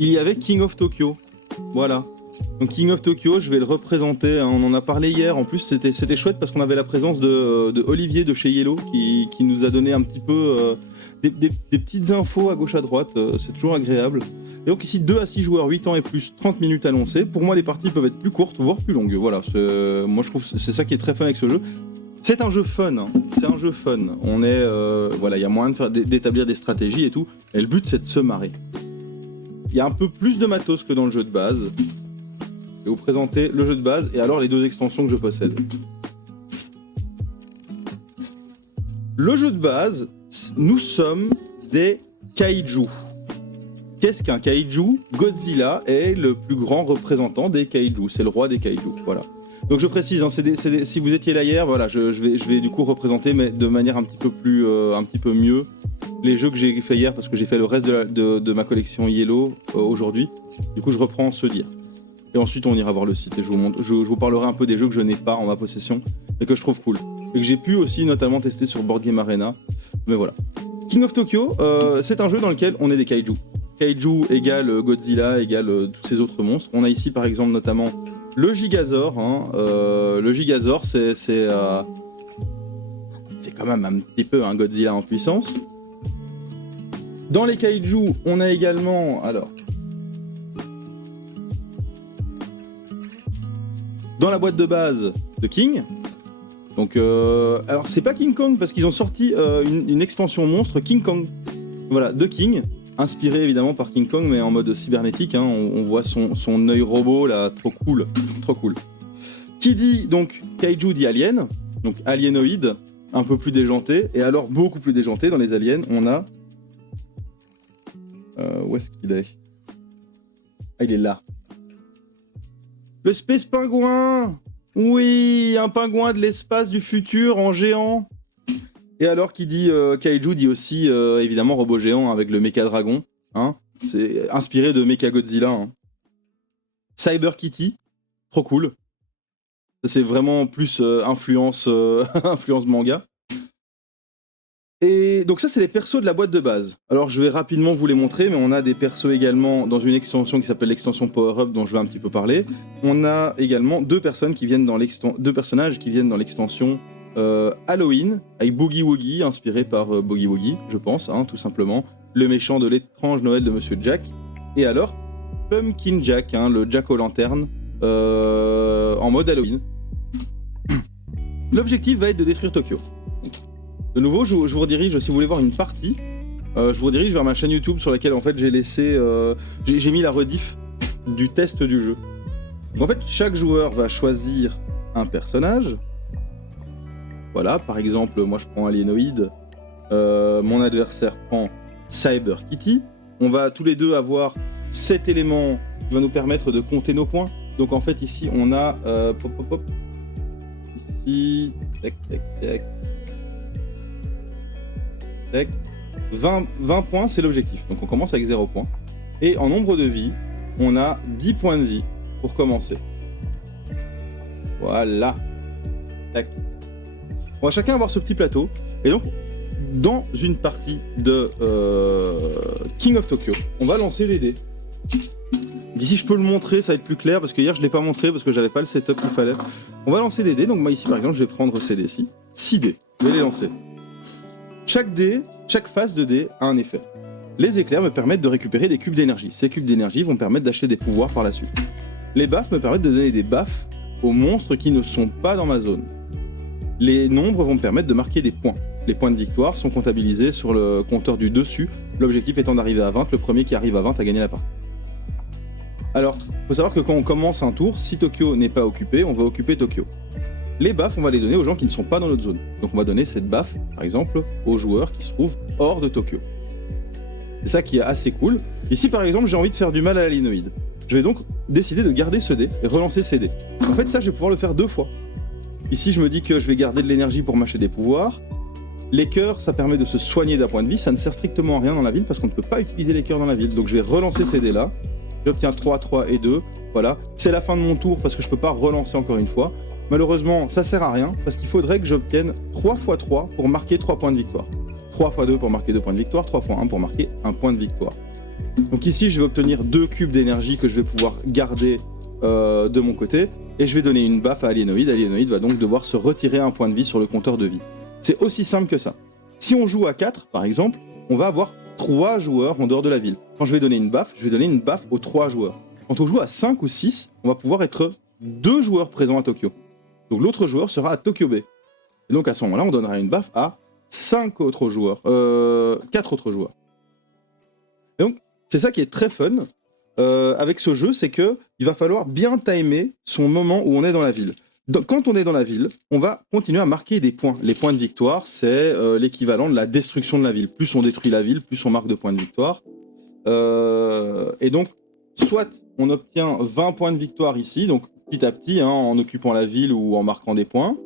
il y avait King of Tokyo. Voilà. Donc King of Tokyo, je vais le représenter. On en a parlé hier. En plus, c'était chouette parce qu'on avait la présence de Olivier de chez Yellow qui nous a donné un petit peu des petites infos à gauche à droite. C'est toujours agréable. Et donc ici, 2 à 6 joueurs, 8 ans et plus, 30 minutes à lancer. Pour moi, les parties peuvent être plus courtes, voire plus longues. Voilà. Moi, je trouve que c'est ça qui est très fun avec ce jeu. C'est un jeu fun. Hein. C'est un jeu fun. On est, voilà, il y a moyen d'établir des stratégies et tout. Et le but, c'est de se marrer. Il y a un peu plus de matos que dans le jeu de base. Je vais vous présenter le jeu de base et alors les 2 extensions que je possède. Le jeu de base, nous sommes des kaiju. Qu'est-ce qu'un kaiju? Godzilla est le plus grand représentant des kaiju. C'est le roi des kaiju. Voilà. Donc je précise, hein, si vous étiez là hier, voilà, je vais du coup représenter, mais de manière un petit peu mieux, les jeux que j'ai fait hier, parce que j'ai fait le reste de ma collection Yellow aujourd'hui. Du coup, je reprends ceux d'hier. Et ensuite, on ira voir le site et je vous parlerai un peu des jeux que je n'ai pas en ma possession et que je trouve cool. Et que j'ai pu aussi notamment tester sur Board Game Arena. Mais voilà. King of Tokyo, c'est un jeu dans lequel on est des kaiju. Kaiju égale Godzilla égale tous ces autres monstres. On a ici par exemple notamment le Gigazord. Hein. Le Gigazord, c'est quand même un petit peu un Godzilla en puissance. Dans les kaiju, on a également... Alors... Dans la boîte de base de King. Donc, alors c'est pas King Kong parce qu'ils ont sorti une extension monstre King Kong. Voilà, de King, inspiré évidemment par King Kong mais en mode cybernétique. Hein, on voit son œil robot là, trop cool, trop cool. Qui dit donc kaiju dit alien, donc aliénoïde, un peu plus déjanté. Et alors beaucoup plus déjanté dans les aliens, on a où est-ce qu'il est? Ah, il est là. Le Space Pingouin! Oui, un pingouin de l'espace du futur en géant. Et alors, qui dit kaiju dit aussi évidemment robot géant avec le Mecha Dragon. Hein. C'est inspiré de Mecha Godzilla. Hein. Cyber Kitty, trop cool. C'est vraiment plus influence manga. Et donc ça, c'est les persos de la boîte de base. Alors je vais rapidement vous les montrer, mais on a des persos également dans une extension qui s'appelle l'extension Power Up, dont je vais un petit peu parler. On a également deux personnages qui viennent dans l'extension Halloween, avec Boogie Woogie, inspiré par Boogie Woogie, je pense, hein, tout simplement. Le méchant de l'étrange Noël de Monsieur Jack. Et alors, Pumpkin Jack, hein, le Jack aux lanternes, en mode Halloween. L'objectif va être de détruire Tokyo. De nouveau, je vous redirige, si vous voulez voir une partie, je vous redirige vers ma chaîne YouTube sur laquelle en fait j'ai laissé, j'ai mis la rediff du test du jeu. Donc en fait, chaque joueur va choisir un personnage. Voilà, par exemple, moi je prends Alienoid, mon adversaire prend Cyber Kitty. On va tous les deux avoir 7 éléments qui vont nous permettre de compter nos points. Donc en fait ici on a, ici, tac, tac, tac. 20 points, c'est l'objectif. Donc on commence avec 0 points. Et en nombre de vie, on a 10 points de vie pour commencer. Voilà. Tac. On va chacun avoir ce petit plateau. Et donc, dans une partie de King of Tokyo, on va lancer les dés. Ici, je peux le montrer, ça va être plus clair, parce que hier, je ne l'ai pas montré, parce que j'avais pas le setup qu'il fallait. On va lancer les dés. Donc moi, ici, par exemple, je vais prendre ces dés-ci. 6 dés. Je vais les lancer. Chaque phase de dé a un effet. Les éclairs me permettent de récupérer des cubes d'énergie. Ces cubes d'énergie vont me permettre d'acheter des pouvoirs par la suite. Les baffes me permettent de donner des baffes aux monstres qui ne sont pas dans ma zone. Les nombres vont me permettre de marquer des points. Les points de victoire sont comptabilisés sur le compteur du dessus, l'objectif étant d'arriver à 20. Le premier qui arrive à 20 a gagné la partie. Alors, il faut savoir que quand on commence un tour, si Tokyo n'est pas occupé, on va occuper Tokyo. Les baffes, on va les donner aux gens qui ne sont pas dans notre zone. Donc on va donner cette baffe, par exemple, aux joueurs qui se trouvent hors de Tokyo. C'est ça qui est assez cool. Ici, par exemple, j'ai envie de faire du mal à l'Alienoid. Je vais donc décider de garder ce dé et relancer ces dés. En fait, ça, je vais pouvoir le faire 2 fois. Ici, je me dis que je vais garder de l'énergie pour m'acheter des pouvoirs. Les cœurs, ça permet de se soigner d'un point de vie. Ça ne sert strictement à rien dans la ville parce qu'on ne peut pas utiliser les cœurs dans la ville. Donc je vais relancer ces dés-là. J'obtiens 3, 3 et 2. Voilà. C'est la fin de mon tour parce que je ne peux pas relancer encore une fois. Malheureusement, ça sert à rien parce qu'il faudrait que j'obtienne 3 x 3 pour marquer 3 points de victoire. 3 x 2 pour marquer 2 points de victoire, 3 x 1 pour marquer 1 point de victoire. Donc ici, je vais obtenir 2 cubes d'énergie que je vais pouvoir garder de mon côté, et je vais donner une baffe à Alienoid. Alienoid va donc devoir se retirer un point de vie sur le compteur de vie. C'est aussi simple que ça. Si on joue à 4, par exemple, on va avoir 3 joueurs en dehors de la ville. Quand je vais donner une baffe, je vais donner une baffe aux 3 joueurs. Quand on joue à 5 ou 6, on va pouvoir être 2 joueurs présents à Tokyo. Donc l'autre joueur sera à Tokyo Bay. Et donc à ce moment-là, on donnera une baffe à 4 autres joueurs. Et donc, c'est ça qui est très fun avec ce jeu, c'est qu'il va falloir bien timer son moment où on est dans la ville. Donc, quand on est dans la ville, on va continuer à marquer des points. Les points de victoire, c'est l'équivalent de la destruction de la ville. Plus on détruit la ville, plus on marque de points de victoire. Et donc, soit on obtient 20 points de victoire ici, donc petit à petit, hein, en occupant la ville ou en marquant des points,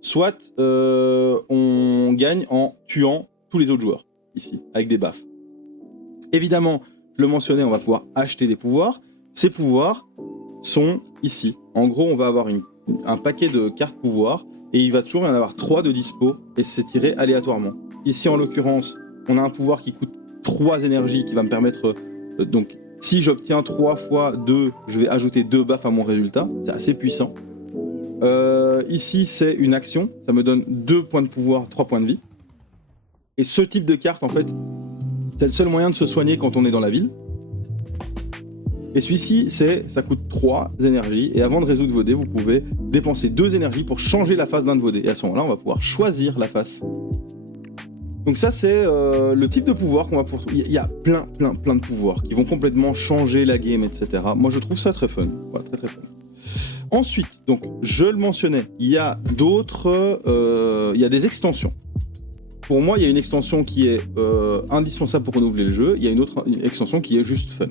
soit on gagne en tuant tous les autres joueurs, ici, avec des baffes. Évidemment, je le mentionnais, on va pouvoir acheter des pouvoirs. Ces pouvoirs sont ici. En gros, on va avoir un paquet de cartes pouvoirs et il va toujours y en avoir 3 de dispo et c'est tiré aléatoirement. Ici, en l'occurrence, on a un pouvoir qui coûte 3 énergies qui va me permettre... donc, si j'obtiens 3 fois 2, je vais ajouter 2 baffes à mon résultat. C'est assez puissant. Ici, c'est une action. Ça me donne 2 points de pouvoir, 3 points de vie. Et ce type de carte, en fait... c'est le seul moyen de se soigner quand on est dans la ville. Et celui-ci, ça coûte 3 énergies. Et avant de résoudre vos dés, vous pouvez dépenser 2 énergies pour changer la face d'un de vos dés. Et à ce moment-là, on va pouvoir choisir la face. Donc ça, c'est le type de pouvoir qu'on va pouvoir... Il y a plein de pouvoirs qui vont complètement changer la game, etc. Moi, je trouve ça très fun. Voilà, très fun. Ensuite, donc, je le mentionnais, il y a d'autres... il y a des extensions. Pour moi, il y a une extension qui est indispensable pour renouveler le jeu. Il y a une extension qui est juste fun.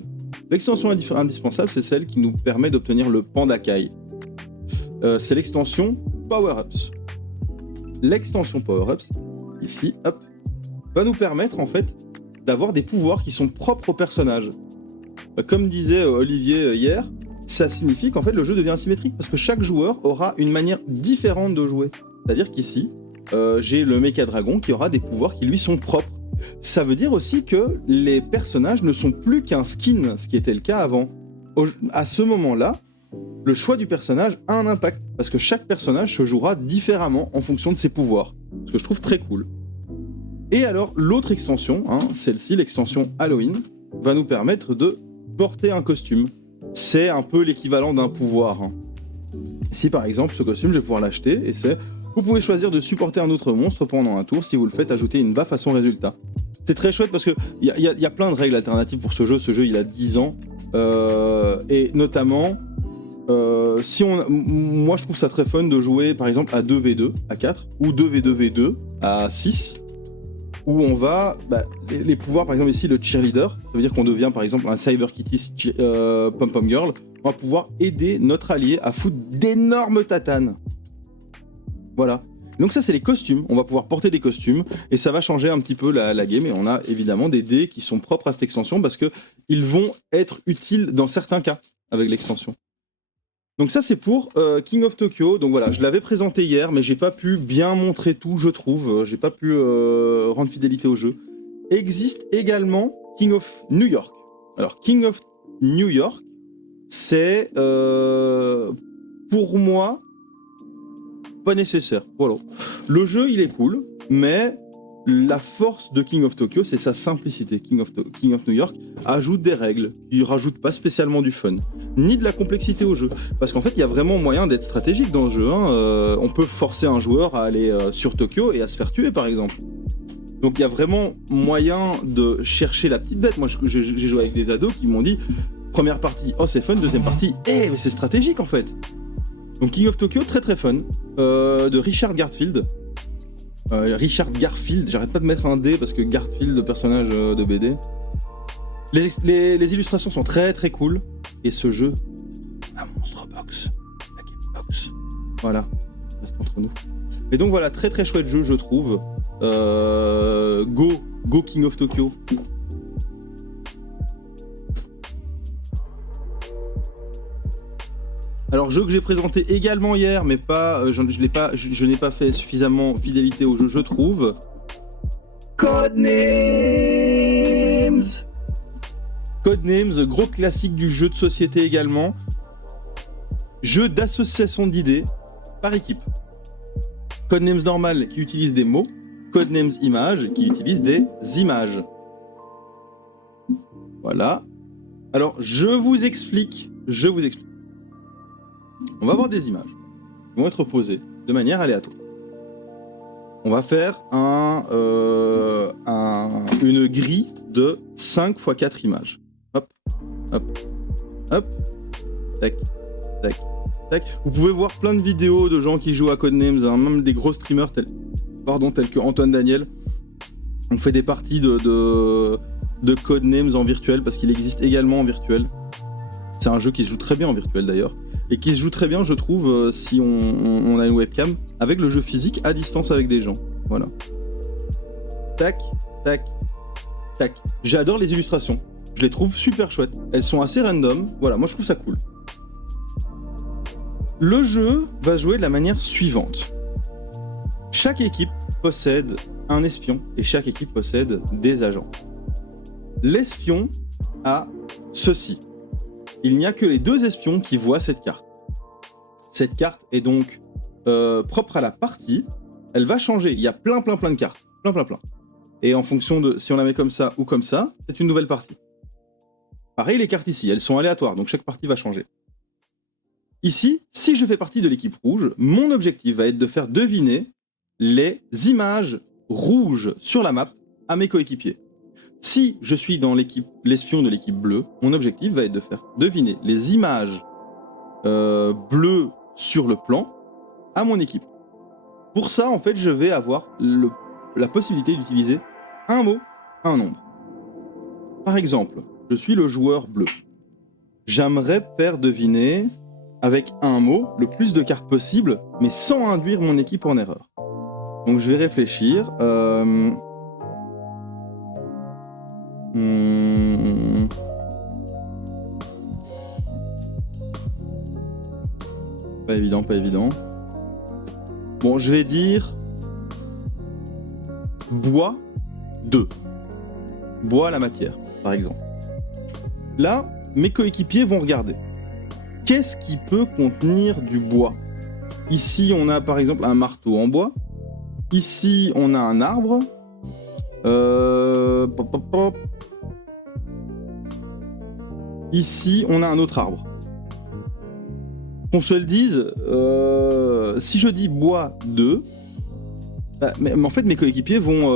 L'extension indispensable, c'est celle qui nous permet d'obtenir le Pandakai. C'est l'extension Power-Ups. L'extension Power-Ups, ici, hop, va nous permettre en fait d'avoir des pouvoirs qui sont propres au personnage. Comme disait Olivier hier, ça signifie qu'en fait le jeu devient asymétrique parce que chaque joueur aura une manière différente de jouer. C'est-à-dire qu'ici, j'ai le Mecha Dragon qui aura des pouvoirs qui lui sont propres. Ça veut dire aussi que les personnages ne sont plus qu'un skin, ce qui était le cas avant. À ce moment-là, le choix du personnage a un impact, parce que chaque personnage se jouera différemment en fonction de ses pouvoirs, ce que je trouve très cool. Et alors, l'autre extension, hein, celle-ci, l'extension Halloween, va nous permettre de porter un costume. C'est un peu l'équivalent d'un pouvoir. Hein. Ici, par exemple, ce costume, je vais pouvoir l'acheter, et c'est... Vous pouvez choisir de supporter un autre monstre pendant un tour. Si vous le faites, ajouter une baffe à son résultat. C'est très chouette parce qu'il y a plein de règles alternatives pour ce jeu. Ce jeu, il a 10 ans. Et notamment, moi, je trouve ça très fun de jouer, par exemple, à 2v2, à 4, ou 2v2v2, à 6, où on va... les pouvoirs, par exemple, ici, le cheerleader, ça veut dire qu'on devient, par exemple, un Cyber Kitty Pom-Pom Girl. On va pouvoir aider notre allié à foutre d'énormes tatanes. Voilà. Donc ça, c'est les costumes. On va pouvoir porter des costumes et ça va changer un petit peu la game. Et on a évidemment des dés qui sont propres à cette extension parce qu'ils vont être utiles dans certains cas avec l'extension. Donc ça, c'est pour King of Tokyo. Donc voilà, je l'avais présenté hier, mais j'ai pas pu bien montrer tout, je trouve. J'ai pas pu rendre fidélité au jeu. Existe également King of New York. Alors, King of New York, c'est pour moi... pas nécessaire, voilà. Le jeu, il est cool, mais la force de King of Tokyo, c'est sa simplicité. King of New York ajoute des règles, il rajoute pas spécialement du fun, ni de la complexité au jeu. Parce qu'en fait, il y a vraiment moyen d'être stratégique dans le jeu. Hein. On peut forcer un joueur à aller sur Tokyo et à se faire tuer, par exemple. Donc il y a vraiment moyen de chercher la petite bête. Moi, j'ai joué avec des ados qui m'ont dit, première partie, oh c'est fun, deuxième partie, mais c'est stratégique en fait. Donc King of Tokyo, très très fun, de Richard Garfield. J'arrête pas de mettre un D parce que Garfield, le personnage de BD. Les illustrations sont très très cool. Et ce jeu, la Monster Box, la Game Box. Voilà, ça reste entre nous. Et donc voilà, très très chouette jeu, je trouve. Go King of Tokyo. Alors, jeu que j'ai présenté également hier, mais pas, je n'ai pas fait suffisamment fidélité au jeu, je trouve. Codenames. Codenames, gros classique du jeu de société également. Jeu d'association d'idées par équipe. Codenames normal qui utilise des mots. Codenames image qui utilise des images. Voilà. Alors, je vous explique. On va avoir des images qui vont être posées de manière aléatoire. On va faire une grille de 5 x 4 images. Hop, hop, hop, tac, tac, tac. Vous pouvez voir plein de vidéos de gens qui jouent à Codenames, hein, même des gros streamers tels que Antoine Daniel. On fait des parties de Codenames en virtuel parce qu'il existe également en virtuel. C'est un jeu qui se joue très bien en virtuel d'ailleurs. Et qui se joue très bien, je trouve, si on a une webcam, avec le jeu physique à distance avec des gens. Voilà. Tac, tac, tac. J'adore les illustrations. Je les trouve super chouettes. Elles sont assez random. Voilà, moi je trouve ça cool. Le jeu va jouer de la manière suivante. Chaque équipe possède un espion et chaque équipe possède des agents. L'espion a ceci. Il n'y a que les 2 espions qui voient cette carte. Cette carte est donc propre à la partie. Elle va changer. Il y a plein de cartes. Plein. Et en fonction de si on la met comme ça ou comme ça, c'est une nouvelle partie. Pareil, les cartes ici, elles sont aléatoires, donc chaque partie va changer. Ici, si je fais partie de l'équipe rouge, mon objectif va être de faire deviner les images rouges sur la map à mes coéquipiers. Si je suis dans l'espion de l'équipe bleue, mon objectif va être de faire deviner les images bleues sur le plan à mon équipe. Pour ça, en fait, je vais avoir la possibilité d'utiliser un mot, un nombre. Par exemple, je suis le joueur bleu. J'aimerais faire deviner, avec un mot, le plus de cartes possible, mais sans induire mon équipe en erreur. Donc je vais réfléchir. Pas évident. Bon, je vais dire bois 2. Bois la matière, par exemple. Là, mes coéquipiers vont regarder. Qu'est-ce qui peut contenir du bois ? Ici, on a par exemple un marteau en bois. Ici, on a un arbre. Ici, on a un autre arbre. Qu'on se le dise, si je dis bois 2, mais en fait, mes coéquipiers vont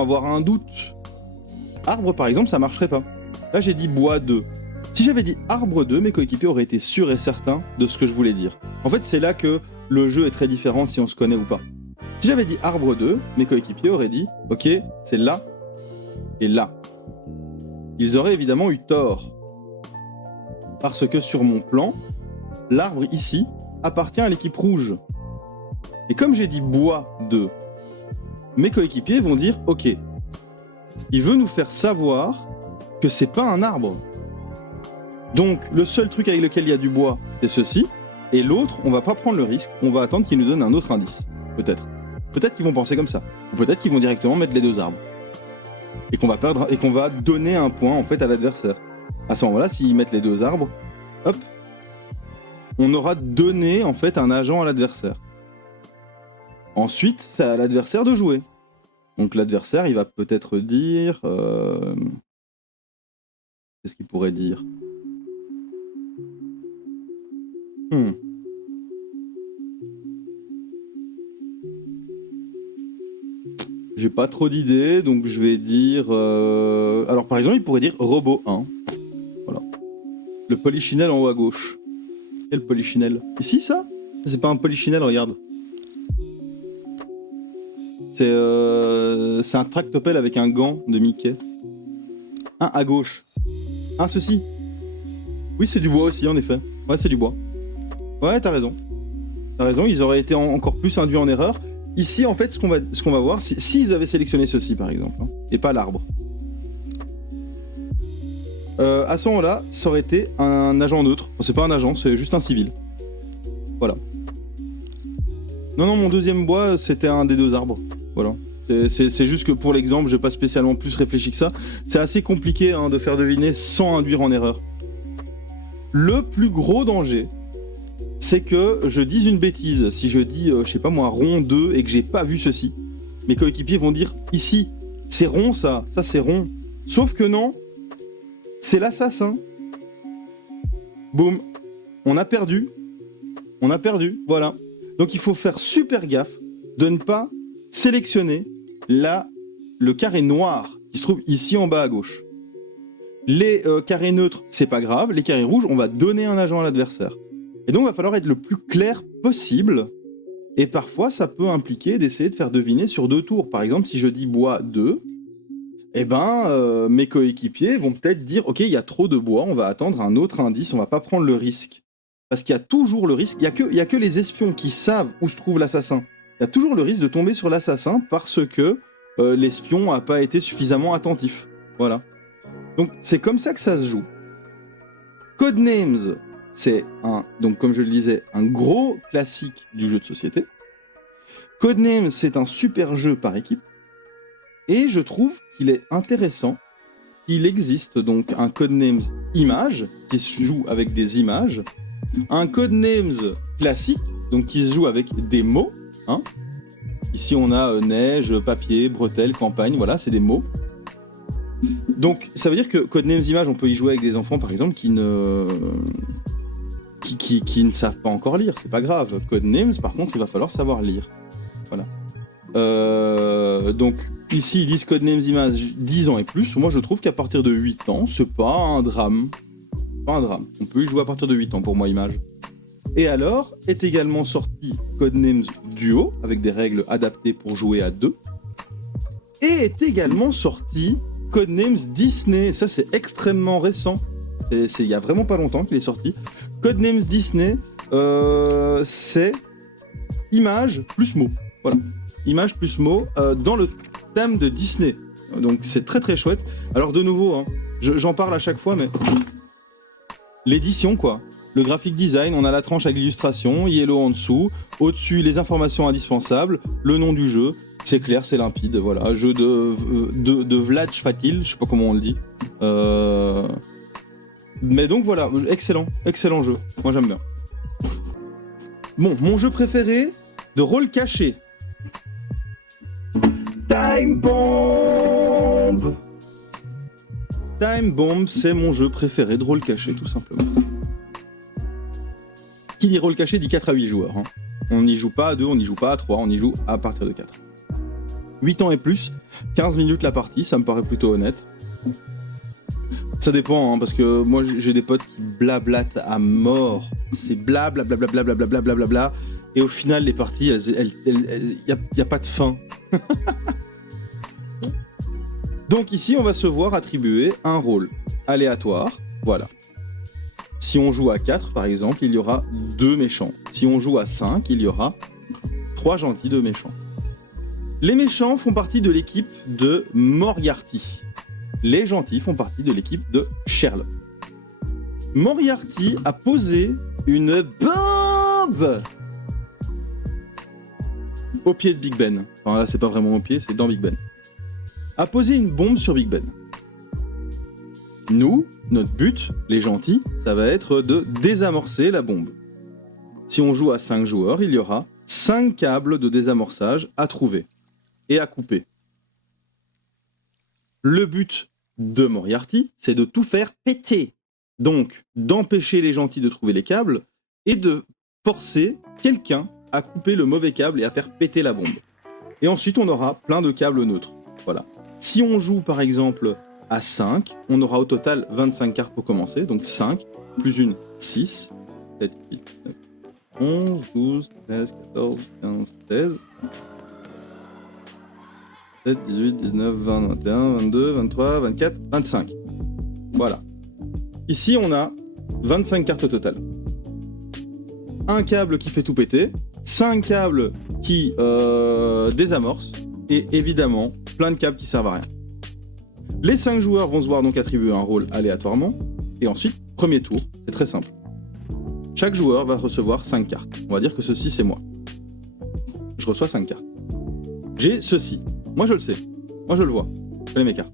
avoir un doute. Arbre, par exemple, ça marcherait pas. Là, j'ai dit bois 2. Si j'avais dit arbre 2, mes coéquipiers auraient été sûrs et certains de ce que je voulais dire. En fait, c'est là que le jeu est très différent si on se connaît ou pas. Si j'avais dit arbre 2, mes coéquipiers auraient dit « Ok, c'est là et là ». Ils auraient évidemment eu tort. Parce que sur mon plan, l'arbre ici appartient à l'équipe rouge. Et comme j'ai dit bois 2, mes coéquipiers vont dire « Ok, il veut nous faire savoir que c'est pas un arbre. Donc le seul truc avec lequel il y a du bois, c'est ceci. Et l'autre, on va pas prendre le risque, on va attendre qu'il nous donne un autre indice. Peut-être. Peut-être qu'ils vont penser comme ça. Ou peut-être qu'ils vont directement mettre les 2 arbres. Et qu'on va perdre, et qu'on va donner un point en fait à l'adversaire. À ce moment-là, s'ils mettent les 2 arbres, hop, on aura donné en fait un agent à l'adversaire. Ensuite, c'est à l'adversaire de jouer. Donc l'adversaire, il va peut-être dire... Qu'est-ce qu'il pourrait dire ? J'ai pas trop d'idées, donc je vais dire... Alors par exemple, il pourrait dire robot 1. Voilà. Le polichinelle en haut à gauche. Quel polichinelle ? Ici, ça ? C'est pas un polichinelle, regarde. C'est un tractopelle avec un gant de Mickey. Un à gauche. Un ceci. Oui, c'est du bois aussi, en effet. Ouais, c'est du bois. Ouais, t'as raison. T'as raison, ils auraient été encore plus induits en erreur. Ici, en fait, ce qu'on va voir, s'ils avaient sélectionné ceci, par exemple, hein, et pas l'arbre, à ce moment-là, ça aurait été un agent neutre. Enfin, c'est pas un agent, c'est juste un civil. Voilà. Non, mon deuxième bois, c'était un des 2 arbres. Voilà. C'est juste que pour l'exemple, j'ai pas spécialement plus réfléchi que ça. C'est assez compliqué de faire deviner sans induire en erreur. Le plus gros danger, c'est que je dise une bêtise. Si je dis, je sais pas moi, rond 2 et que j'ai pas vu ceci, mes coéquipiers vont dire, ici, c'est rond ça c'est rond. Sauf que non, c'est l'assassin. Boum, on a perdu, voilà. Donc il faut faire super gaffe de ne pas sélectionner le carré noir qui se trouve ici en bas à gauche. Les carrés neutres, c'est pas grave. Les carrés rouges, on va donner un agent à l'adversaire. Et donc il va falloir être le plus clair possible. Et parfois, ça peut impliquer d'essayer de faire deviner sur 2 tours. Par exemple, si je dis bois 2, mes coéquipiers vont peut-être dire « Ok, il y a trop de bois, on va attendre un autre indice, on va pas prendre le risque. » Parce qu'il y a toujours le risque. Il y a que les espions qui savent où se trouve l'assassin. Il y a toujours le risque de tomber sur l'assassin parce que l'espion n'a pas été suffisamment attentif. Voilà. Donc c'est comme ça que ça se joue. Codenames, c'est donc comme je le disais, un gros classique du jeu de société. Codenames, c'est un super jeu par équipe. Et je trouve qu'il est intéressant. Il existe donc un Codenames image qui se joue avec des images. Un Codenames classique, donc qui se joue avec des mots. Ici on a neige, papier, bretelles, campagne, voilà, c'est des mots. Donc ça veut dire que Codenames Images, on peut y jouer avec des enfants par exemple qui ne savent pas encore lire, c'est pas grave. Codenames par contre, il va falloir savoir lire. Voilà. Donc ici ils disent Codenames Images 10 ans et plus. Moi je trouve qu'à partir de 8 ans, c'est pas un drame. Pas un drame. On peut y jouer à partir de 8 ans pour moi, Image. Et alors, est également sorti Codenames Duo, avec des règles adaptées pour jouer à 2. Et est également sorti Codenames Disney. Ça, c'est extrêmement récent. Il y a vraiment pas longtemps qu'il est sorti. Codenames Disney, c'est image plus mots. Voilà. Image plus mots dans le thème de Disney. Donc, c'est très très chouette. Alors, de nouveau, j'en parle à chaque fois, mais l'édition, quoi. Le graphic design, on a la tranche avec l'illustration, Yellow en dessous, au-dessus les informations indispensables, le nom du jeu, c'est clair, c'est limpide, voilà, jeu de Vlad Fatil, je sais pas comment on le dit. Mais donc voilà, excellent jeu, moi j'aime bien. Bon, mon jeu préféré de rôle caché. Time Bomb. Time Bomb, c'est mon jeu préféré de rôle caché, tout simplement. Qui dit rôle caché dit 4 à 8 joueurs. On n'y joue pas à 2, on n'y joue pas à 3, on y joue à partir de 4. 8 ans et plus, 15 minutes la partie, ça me paraît plutôt honnête. Ça dépend, parce que moi j'ai des potes qui blablatent à mort. C'est blablabla. Et au final, les parties, il n'y a pas de fin. Donc ici, on va se voir attribuer un rôle aléatoire. Voilà. Si on joue à 4, par exemple, il y aura 2 méchants. Si on joue à 5, il y aura 3 gentils, 2 méchants. Les méchants font partie de l'équipe de Moriarty. Les gentils font partie de l'équipe de Sherlock. Moriarty a posé une bombe au pied de Big Ben. Enfin là, c'est pas vraiment au pied, c'est dans Big Ben. A posé une bombe sur Big Ben. Nous, notre but, les gentils, ça va être de désamorcer la bombe. Si on joue à 5 joueurs, il y aura 5 câbles de désamorçage à trouver et à couper. Le but de Moriarty, c'est de tout faire péter. Donc, d'empêcher les gentils de trouver les câbles et de forcer quelqu'un à couper le mauvais câble et à faire péter la bombe. Et ensuite, on aura plein de câbles neutres. Voilà. Si on joue, par exemple, à 5, on aura au total 25 cartes pour commencer. Donc 5, plus une, 6, 7, 8, 9, 11, 12, 13, 14, 15, 16, 17, 18, 19, 20, 21, 22, 23, 24, 25. Voilà. Ici, on a 25 cartes au total. Un câble qui fait tout péter, 5 câbles qui désamorcent, et évidemment, plein de câbles qui servent à rien. Les 5 joueurs vont se voir donc attribuer un rôle aléatoirement, et ensuite, premier tour, c'est très simple. Chaque joueur va recevoir 5 cartes. On va dire que ceci, c'est moi. Je reçois 5 cartes. J'ai ceci. Moi je le sais. Moi je le vois. Je connais mes cartes.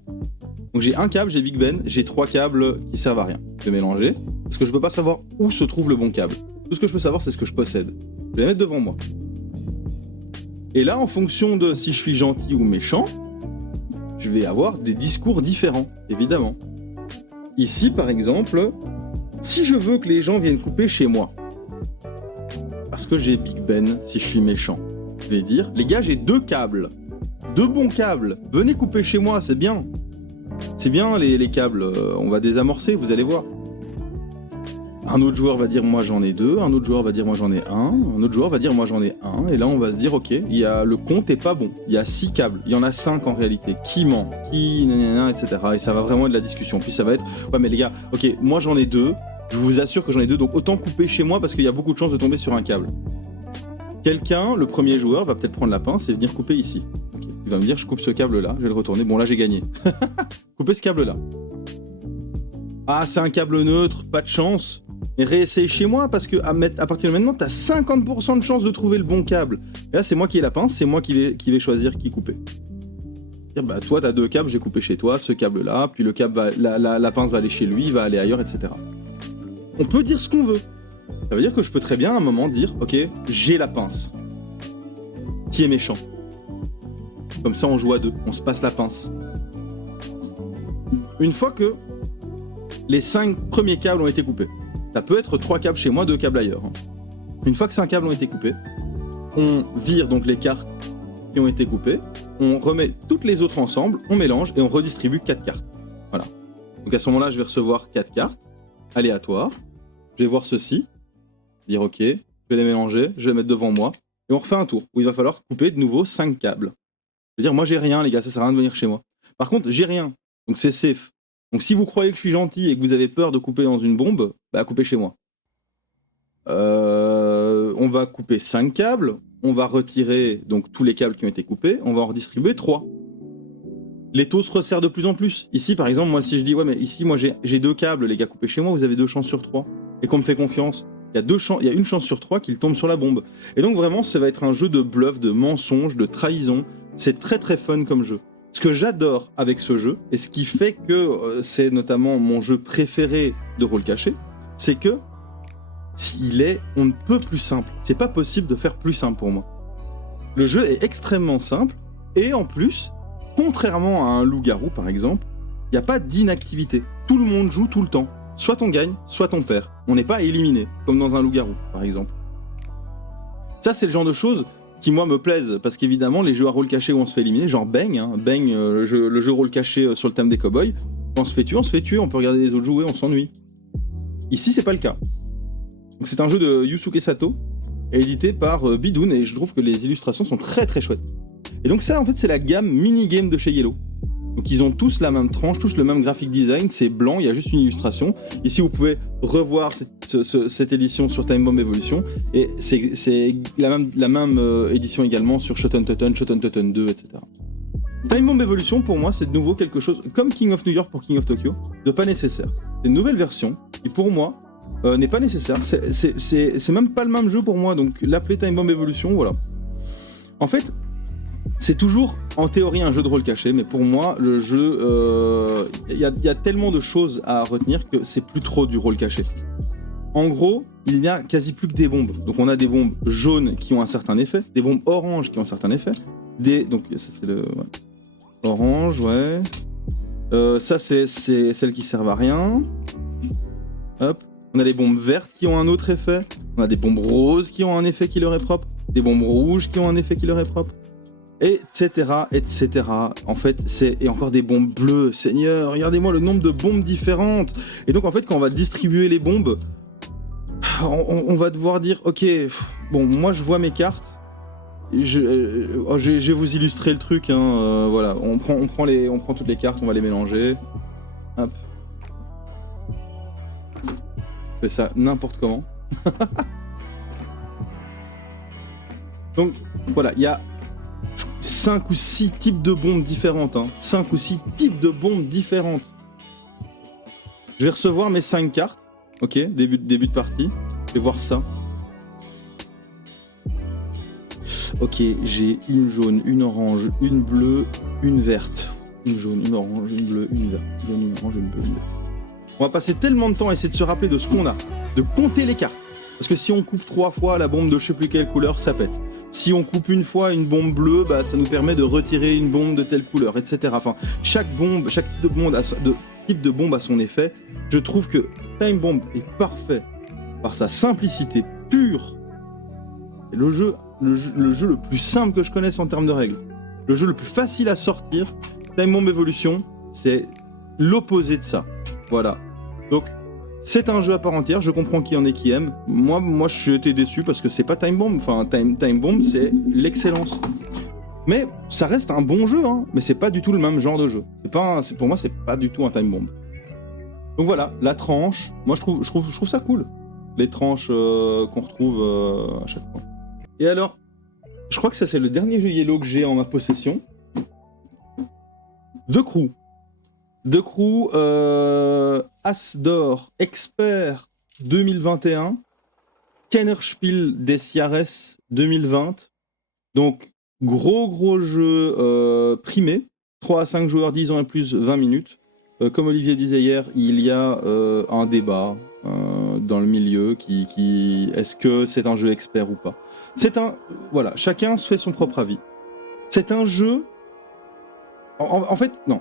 Donc j'ai un câble, j'ai Big Ben, j'ai 3 câbles qui servent à rien. Je vais mélanger. Parce que je peux pas savoir où se trouve le bon câble. Tout ce que je peux savoir, c'est ce que je possède. Je vais les mettre devant moi. Et là, en fonction de si je suis gentil ou méchant, je vais avoir des discours différents, évidemment. Ici, par exemple, si je veux que les gens viennent couper chez moi, parce que j'ai Big Ben, si je suis méchant, je vais dire, les gars, j'ai 2 câbles. 2 bons câbles. Venez couper chez moi, c'est bien. C'est bien les câbles, on va désamorcer, vous allez voir. Un autre joueur va dire moi j'en ai 2, un autre joueur va dire moi j'en ai un autre joueur va dire moi j'en ai un, et là on va se dire ok, le compte est pas bon, il y a 6 câbles, il y en a 5 en réalité, qui ment, qui nanana, etc. Et ça va vraiment être de la discussion, puis ça va être ouais mais les gars, ok, moi j'en ai 2, je vous assure que j'en ai 2, donc autant couper chez moi parce qu'il y a beaucoup de chances de tomber sur un câble. Quelqu'un, le premier joueur, va peut-être prendre la pince et venir couper ici. Okay. Il va me dire je coupe ce câble là, je vais le retourner, bon là j'ai gagné. Couper ce câble là. Ah c'est un câble neutre, pas de chance. Mais réessaye chez moi parce que à partir de maintenant, t'as 50% de chance de trouver le bon câble. Et là, c'est moi qui ai la pince, c'est moi qui vais choisir qui couper. Dire, bah, toi, t'as 2 câbles, j'ai coupé chez toi, ce câble-là, puis le câble la pince va aller chez lui, va aller ailleurs, etc. On peut dire ce qu'on veut. Ça veut dire que je peux très bien à un moment dire, ok, j'ai la pince. Qui est méchant? Comme ça, on joue à 2, on se passe la pince. Une fois que les 5 premiers câbles ont été coupés, ça peut être 3 câbles chez moi, 2 câbles ailleurs. Une fois que 5 câbles ont été coupés, on vire donc les cartes qui ont été coupées, on remet toutes les autres ensemble, on mélange et on redistribue 4 cartes. Voilà. Donc à ce moment-là, je vais recevoir 4 cartes aléatoires. Je vais voir ceci, dire ok, je vais les mélanger, je vais les mettre devant moi, et on refait un tour où il va falloir couper de nouveau 5 câbles. Je vais dire moi j'ai rien les gars, ça sert à rien de venir chez moi. Par contre, j'ai rien, donc c'est safe. Donc si vous croyez que je suis gentil et que vous avez peur de couper dans une bombe, bah coupez chez moi. On va couper 5 câbles, on va retirer donc tous les câbles qui ont été coupés, on va en redistribuer 3. Les taux se resserrent de plus en plus. Ici par exemple, moi si je dis ouais mais ici moi j'ai 2 câbles les gars, coupez chez moi, vous avez 2 chances sur 3. Et qu'on me fait confiance, il y a une chance sur 3 qu'il tombe sur la bombe. Et donc vraiment ça va être un jeu de bluff, de mensonge, de trahison. C'est très très fun comme jeu. Ce que j'adore avec ce jeu, et ce qui fait que c'est notamment mon jeu préféré de rôle caché, c'est que on ne peut plus simple. C'est pas possible de faire plus simple pour moi. Le jeu est extrêmement simple, et en plus, contrairement à un loup-garou par exemple, il n'y a pas d'inactivité. Tout le monde joue tout le temps. Soit on gagne, soit on perd. On n'est pas éliminé, comme dans un loup-garou par exemple. Ça c'est le genre de choses qui moi me plaisent, parce qu'évidemment les jeux à rôle caché où on se fait éliminer, genre Bang, le jeu rôle caché sur le thème des cowboys, quand on se fait tuer, on peut regarder les autres jouer, on s'ennuie. Ici c'est pas le cas. Donc c'est un jeu de Yusuke Sato, édité par Bidoun, et je trouve que les illustrations sont très très chouettes. Et donc ça en fait c'est la gamme mini-game de chez Yellow. Donc ils ont tous la même tranche, tous le même graphic design, c'est blanc, il y a juste une illustration. Ici vous pouvez revoir cette édition sur Time Bomb Evolution, et c'est la même édition également sur Shoten Totten 2, etc. Time Bomb Evolution pour moi c'est de nouveau quelque chose, comme King of New York pour King of Tokyo, de pas nécessaire. C'est une nouvelle version qui pour moi n'est pas nécessaire, c'est même pas le même jeu pour moi, donc l'appeler Time Bomb Evolution, voilà. En fait, c'est toujours en théorie un jeu de rôle caché, mais pour moi le jeu, y a tellement de choses à retenir que c'est plus trop du rôle caché. En gros, il n'y a quasi plus que des bombes. Donc on a des bombes jaunes qui ont un certain effet, des bombes oranges qui ont un certain effet, donc ça c'est le orange, ouais. Ça c'est celles qui servent à rien. Hop. On a des bombes vertes qui ont un autre effet. On a des bombes roses qui ont un effet qui leur est propre. Des bombes rouges qui ont un effet qui leur est propre. Etc. En fait, et encore des bombes bleues. Seigneur, regardez-moi le nombre de bombes différentes. Et donc, en fait, quand on va distribuer les bombes, on va devoir dire, ok, bon, moi je vois mes cartes. Je vais vous illustrer le truc. Voilà, on prend toutes les cartes, on va les mélanger. Hop. Je fais ça n'importe comment. Donc voilà, il y a 5 ou 6 types de bombes différentes. 5 ou 6 types de bombes différentes. Je vais recevoir mes 5 cartes. Ok, début de partie. Je vais voir ça. Ok, j'ai une jaune, une orange, une bleue, une verte. Une jaune, une orange, une bleue, une verte. Une jaune, une orange, une bleue, une verte. On va passer tellement de temps à essayer de se rappeler de ce qu'on a, de compter les cartes. Parce que si on coupe 3 fois la bombe de je sais plus quelle couleur, ça pète. Si on coupe une fois une bombe bleue, bah, ça nous permet de retirer une bombe de telle couleur, etc. Enfin, chaque type de bombe a son effet. Je trouve que Time Bomb est parfait par sa simplicité pure. C'est le jeu le plus simple que je connaisse en termes de règles. Le jeu le plus facile à sortir. Time Bomb Evolution, c'est l'opposé de ça. Voilà. Donc, c'est un jeu à part entière, je comprends qu'il y en ait qui aiment. Moi j'ai été déçu parce que c'est pas Time Bomb. Enfin, Time Bomb, c'est l'excellence. Mais ça reste un bon jeu, hein. Mais c'est pas du tout le même genre de jeu. Pour moi, c'est pas du tout un Time Bomb. Donc voilà, la tranche, moi je trouve ça cool. Les tranches qu'on retrouve à chaque fois. Et alors, je crois que ça c'est le dernier jeu Yellow que j'ai en ma possession. The Crew. The Crew, As d'or, expert 2021, Kennerspiel des Jahres 2020. Donc, gros jeu primé, 3 à 5 joueurs, 10 ans et plus, 20 minutes. Comme Olivier disait hier, il y a un débat dans le milieu qui est-ce que c'est un jeu expert ou pas. Voilà, chacun se fait son propre avis. C'est un jeu... En fait, non.